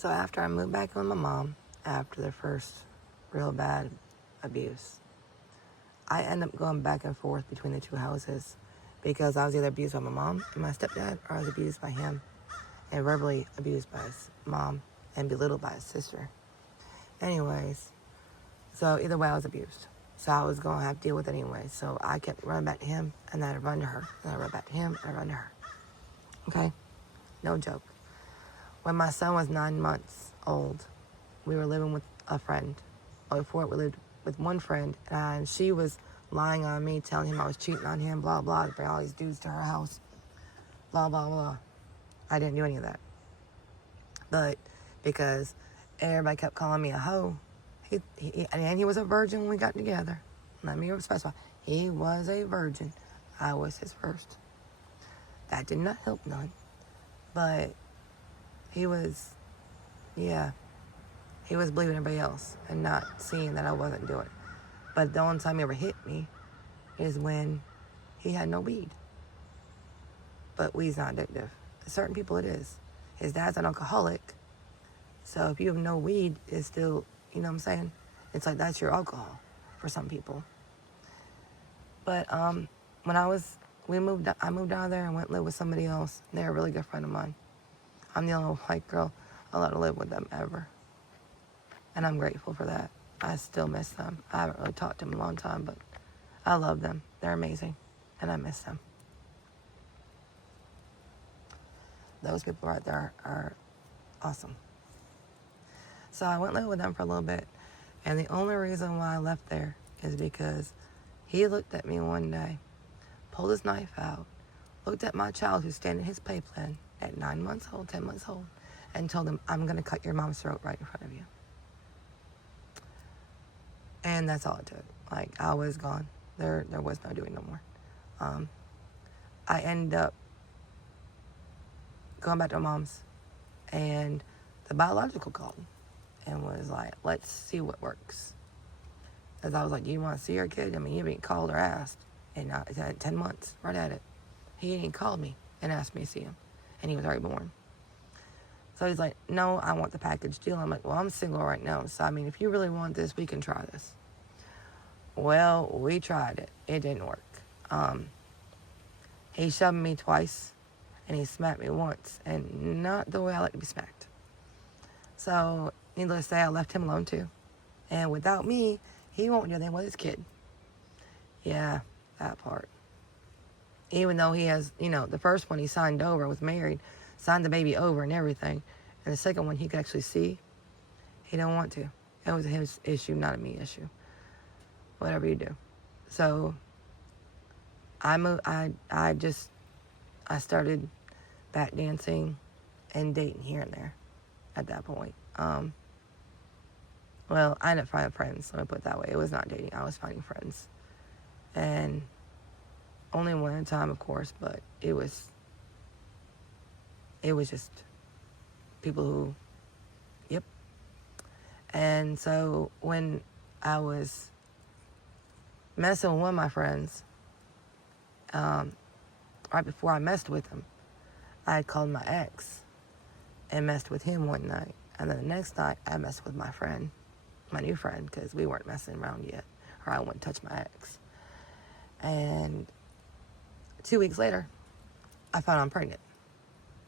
So after I moved back in with my mom, after the first real bad abuse, I ended up going back and forth between the two houses because I was either abused by my mom and my stepdad, or I was abused by him and verbally abused by his mom and belittled by his sister. Anyways, so either way I was abused. So I was going to have to deal with it anyway. So I kept running back to him, and then I'd run to her. And I'd run back to him, and I'd run to her. Okay? No joke. When my son was 9 months old, we were living with a friend. Well, before it, we lived with one friend, and she was lying on me, telling him I was cheating on him, blah, blah, to bring all these dudes to her house, blah, blah, blah. I didn't do any of that. But because everybody kept calling me a hoe, and he was a virgin when we got together. Let me specify. He was a virgin. I was his first. That did not help none. But he was, yeah, he was believing everybody else and not seeing that I wasn't doing it. But the only time he ever hit me is when he had no weed. But weed's not addictive. Certain people it is. His dad's an alcoholic. So if you have no weed, it's still, you know what I'm saying? It's like that's your alcohol for some people. But when I moved out of there and went to live with somebody else. They're a really good friend of mine. I'm the only white girl allowed to live with them ever. And I'm grateful for that. I still miss them. I haven't really talked to them in a long time, but I love them. They're amazing. And I miss them. Those people right there are awesome. So I went and lived with them for a little bit. And the only reason why I left there is because he looked at me one day, pulled his knife out, looked at my child who's standing in his pay plan at 9 months old, 10 months old, and told him, I'm going to cut your mom's throat right in front of you. And that's all it took. Like, I was gone. There was no doing no more. I ended up going back to my mom's, and the biological called and was like, let's see what works. Because I was like, do you want to see your kid? I mean, you haven't even called or asked. And I had 10 months, right at it. He didn't even call me and asked me to see him. And he was already born. So he's like, no, I want the package deal. I'm like, well, I'm single right now. So, I mean, if you really want this, we can try this. Well, we tried it. It didn't work. He shoved me twice, and he smacked me once, and not the way I like to be smacked. So, needless to say, I left him alone too. And without me, he won't do anything with his kid. Yeah, that part. Even though he has, the first one he signed over, was married, signed the baby over and everything. And the second one he could actually see, he don't want to. It was his issue, not a me issue. Whatever you do. So, I started back dancing and dating here and there at that point. Well, I ended up finding friends, let me put it that way. It was not dating, I was finding friends. And only one at a time, of course, but it was just people who, yep. And so when I was messing with one of my friends, right before I messed with him, I had called my ex and messed with him one night. And then the next night, I messed with my friend, my new friend, because we weren't messing around yet, or I wouldn't touch my ex. And 2 weeks later, I found I'm pregnant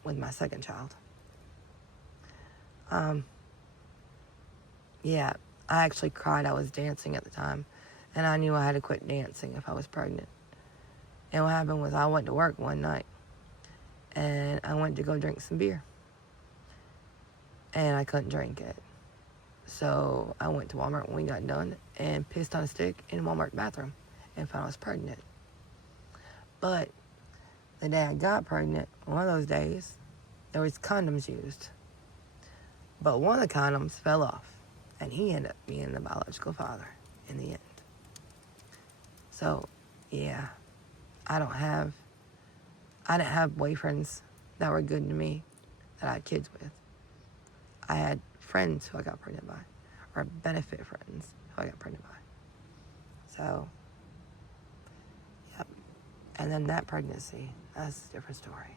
with my second child. Yeah, I actually cried. I was dancing at the time, and I knew I had to quit dancing if I was pregnant. And what happened was I went to work one night, and I went to go drink some beer, and I couldn't drink it. So I went to Walmart when we got done and pissed on a stick in Walmart bathroom and found I was pregnant. But the day I got pregnant, one of those days, there was condoms used. But one of the condoms fell off, and he ended up being the biological father in the end. So, yeah, I didn't have boyfriends that were good to me, that I had kids with. I had friends who I got pregnant by, or benefit friends who I got pregnant by. So, yep. And then that pregnancy, that's a different story.